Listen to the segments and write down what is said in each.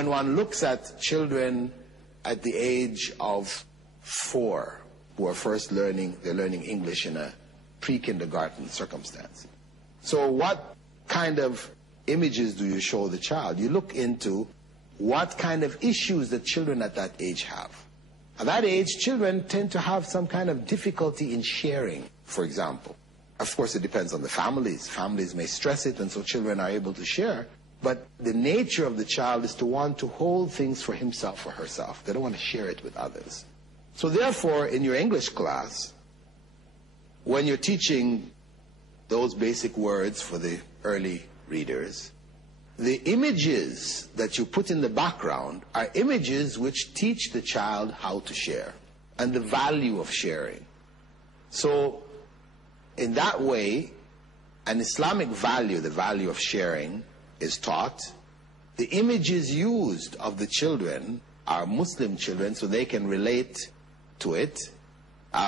when one looks at children at the age of 4 who are first learning, they're learning English in a pre-kindergarten circumstance. So what kind of images do you show the child? You look into what kind of issues that children at that age have. At that age, children tend to have some kind of difficulty in sharing, for example. Of course, it depends on the families. Families may stress it, and so children are able to share. But the nature of the child is to want to hold things for himself or herself. They don't want to share it with others. So therefore, in your English class, when you're teaching those basic words for the early readers, the images that you put in the background are images which teach the child how to share and the value of sharing. So in that way, an Islamic value, the value of sharing, is taught. The images used of the children are Muslim children, so they can relate to it,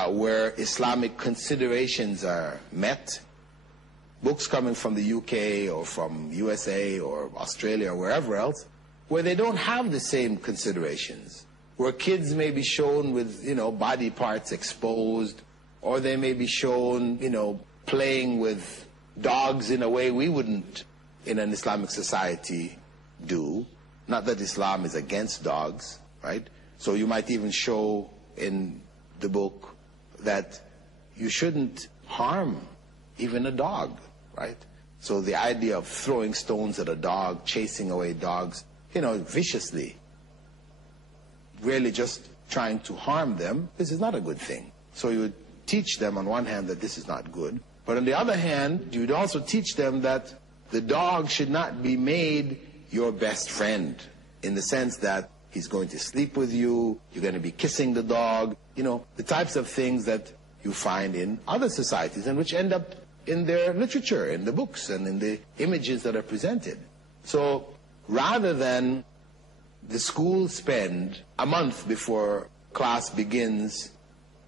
where Islamic considerations are met. Books coming from the UK or from USA or Australia or wherever else, where they don't have the same considerations, where kids may be shown with, body parts exposed, or they may be shown, playing with dogs in a way we wouldn't in an Islamic society do. Not that Islam is against dogs, right? So you might even show in the book that you shouldn't harm even a dog, right? So the idea of throwing stones at a dog, chasing away dogs, viciously, really just trying to harm them, this is not a good thing. So you would teach them on one hand that this is not good, but on the other hand, you would also teach them that the dog should not be made your best friend, in the sense that he's going to sleep with you, you're going to be kissing the dog, the types of things that you find in other societies and which end up in their literature, in the books, and in the images that are presented. So rather than the school spend a month before class begins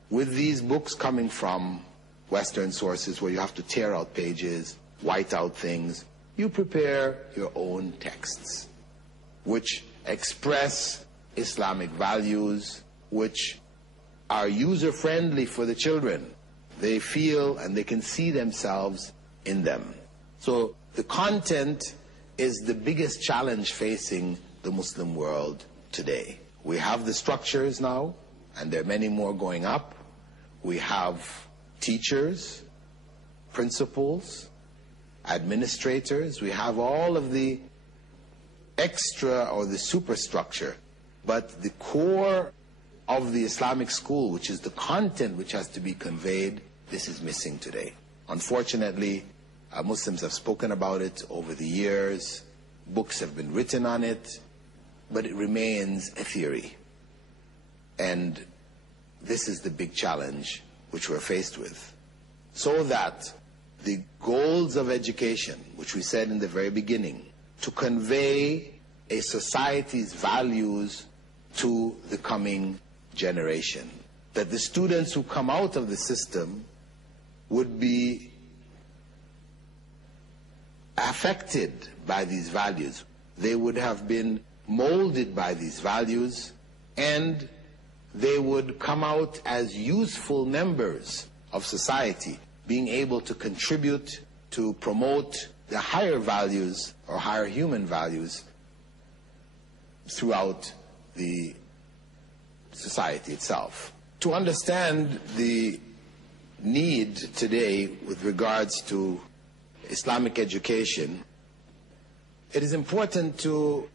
with these books coming from Western sources where you have to tear out pages, white out things, you prepare your own texts which express Islamic values, which are user-friendly for the children. They feel and they can see themselves in them. So the content is the biggest challenge facing the Muslim world today. We have the structures now, and there are many more going up. We have teachers, principals, administrators. We have all of the extra or the superstructure. But the core of the Islamic school, which is the content which has to be conveyed, this is missing today. Unfortunately, Muslims have spoken about it over the years. Books have been written on it, but it remains a theory. And this is the big challenge which we're faced with. So that the goals of education, which we said in the very beginning, to convey a society's values to the coming generation, that the students who come out of the system would be affected by these values. They would have been molded by these values, and they would come out as useful members of society, being able to contribute to promote the higher values or higher human values throughout the society itself. To understand the need today with regards to Islamic education, it is important to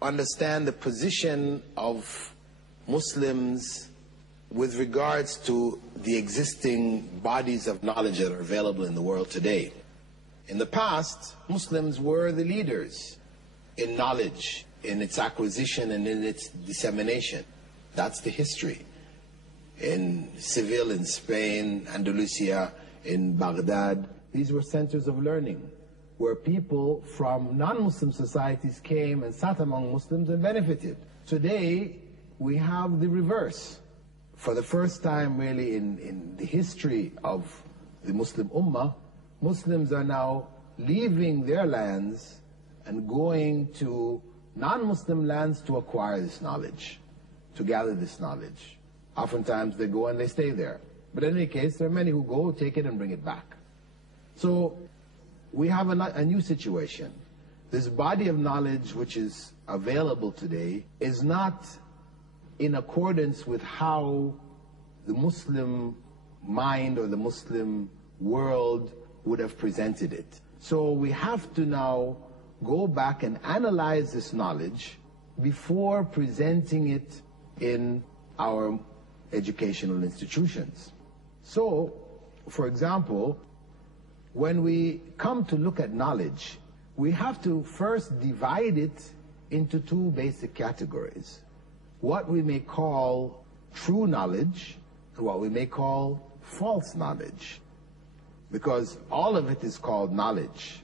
understand the position of Muslims with regards to the existing bodies of knowledge that are available in the world today. In the past, Muslims were the leaders in knowledge, in its acquisition and in its dissemination. That's the history. In Seville, in Spain, Andalusia, in Baghdad, these were centers of learning where people from non-Muslim societies came and sat among Muslims and benefited. Today, we have the reverse. For the first time really in the history of the Muslim Ummah, Muslims are now leaving their lands and going to non-Muslim lands to acquire this knowledge, to gather this knowledge. Oftentimes they go and they stay there. But in any case, there are many who go, take it and bring it back. So we have a new situation. This body of knowledge which is available today is not in accordance with how the Muslim mind or the Muslim world would have presented it. So we have to now go back and analyze this knowledge before presenting it in our educational institutions. So, for example, when we come to look at knowledge, we have to first divide it into two basic categories. What we may call true knowledge and what we may call false knowledge. Because all of it is called knowledge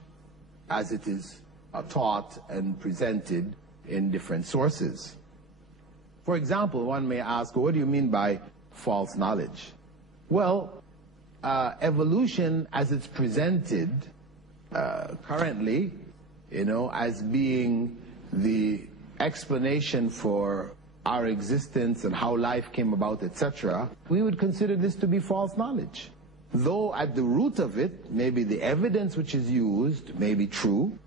as it is taught and presented in different sources. For example, one may ask, what do you mean by false knowledge? Well, evolution as it's presented currently, as being the explanation for our existence and how life came about, etc., we would consider this to be false knowledge. Though at the root of it, maybe the evidence which is used may be true,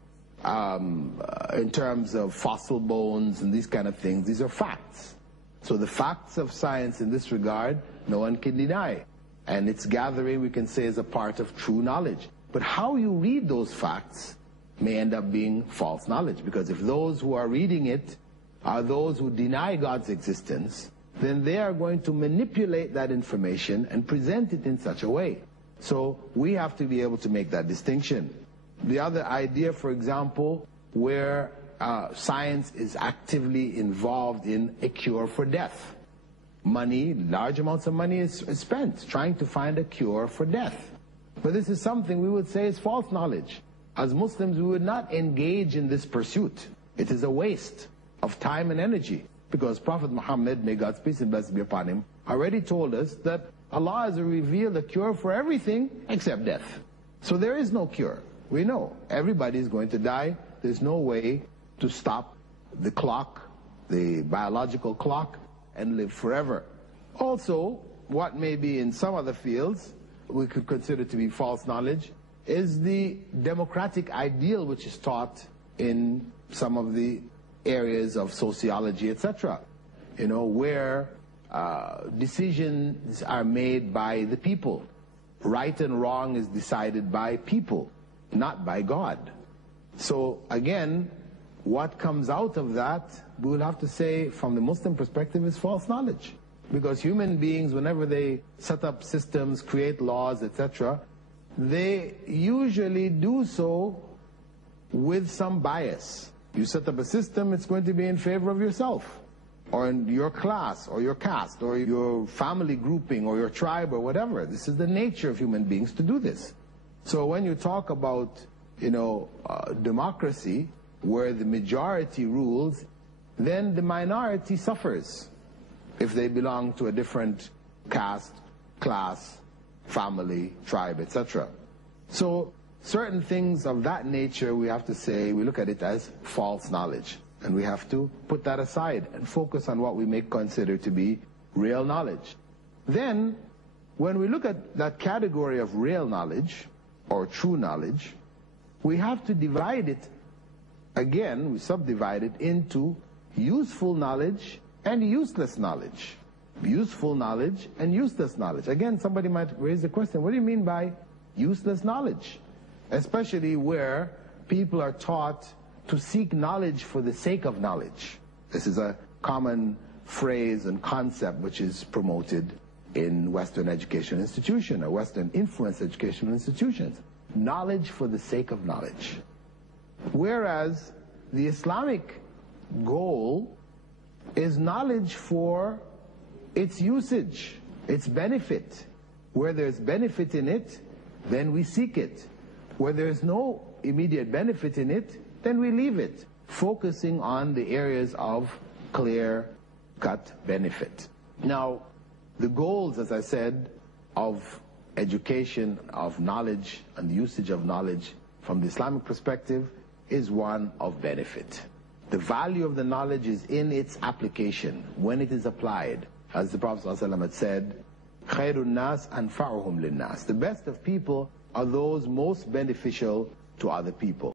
in terms of fossil bones and these kind of things, these are facts. So the facts of science in this regard, no one can deny. And its gathering, we can say, is a part of true knowledge. But how you read those facts may end up being false knowledge, because if those who are reading it are those who deny God's existence, then they are going to manipulate that information and present it in such a way. So we have to be able to make that distinction. The other idea, for example, where science is actively involved in a cure for death. Money, large amounts of money is spent trying to find a cure for death. But this is something we would say is false knowledge. As Muslims, we would not engage in this pursuit. It is a waste of time and energy, because Prophet Muhammad, may God's peace and blessings be upon him, already told us that Allah has revealed a cure for everything except death. So there is no cure. We know everybody is going to die. There's no way to stop the clock, the biological clock, and live forever. Also, what may be in some other fields we could consider to be false knowledge is the democratic ideal which is taught in some of the areas of sociology, etc., where decisions are made by the people. Right and wrong is decided by people, not by God. So again, what comes out of that, we will have to say from the Muslim perspective, is false knowledge. Because human beings, whenever they set up systems, create laws, etc., they usually do so with some bias. You set up a system, it's going to be in favor of yourself, or in your class, or your caste, or your family grouping, or your tribe, or whatever. This is the nature of human beings to do this. So when you talk about, democracy, where the majority rules, then the minority suffers if they belong to a different caste, class, family, tribe, etc. So certain things of that nature, we have to say, we look at it as false knowledge. And we have to put that aside and focus on what we may consider to be real knowledge. Then, when we look at that category of real knowledge, or true knowledge, we have to divide it, again, we subdivide it into useful knowledge and useless knowledge. Useful knowledge and useless knowledge. Again, somebody might raise the question, what do you mean by useless knowledge? Especially where people are taught to seek knowledge for the sake of knowledge. This is a common phrase and concept which is promoted in Western educational institutions, or Western influenced educational institutions. Knowledge for the sake of knowledge. Whereas the Islamic goal is knowledge for its usage, its benefit. Where there's benefit in it, then we seek it. Where there's no immediate benefit in it, then we leave it, focusing on the areas of clear-cut benefit. Now, the goals, as I said, of education, of knowledge, and the usage of knowledge from the Islamic perspective is one of benefit. The value of the knowledge is in its application, when it is applied. As the Prophet ﷺ had said, خَيْرُ النَّاسِ أَنْفَعُهُمْ لِلنَّاسِ. The best of people are those most beneficial to other people.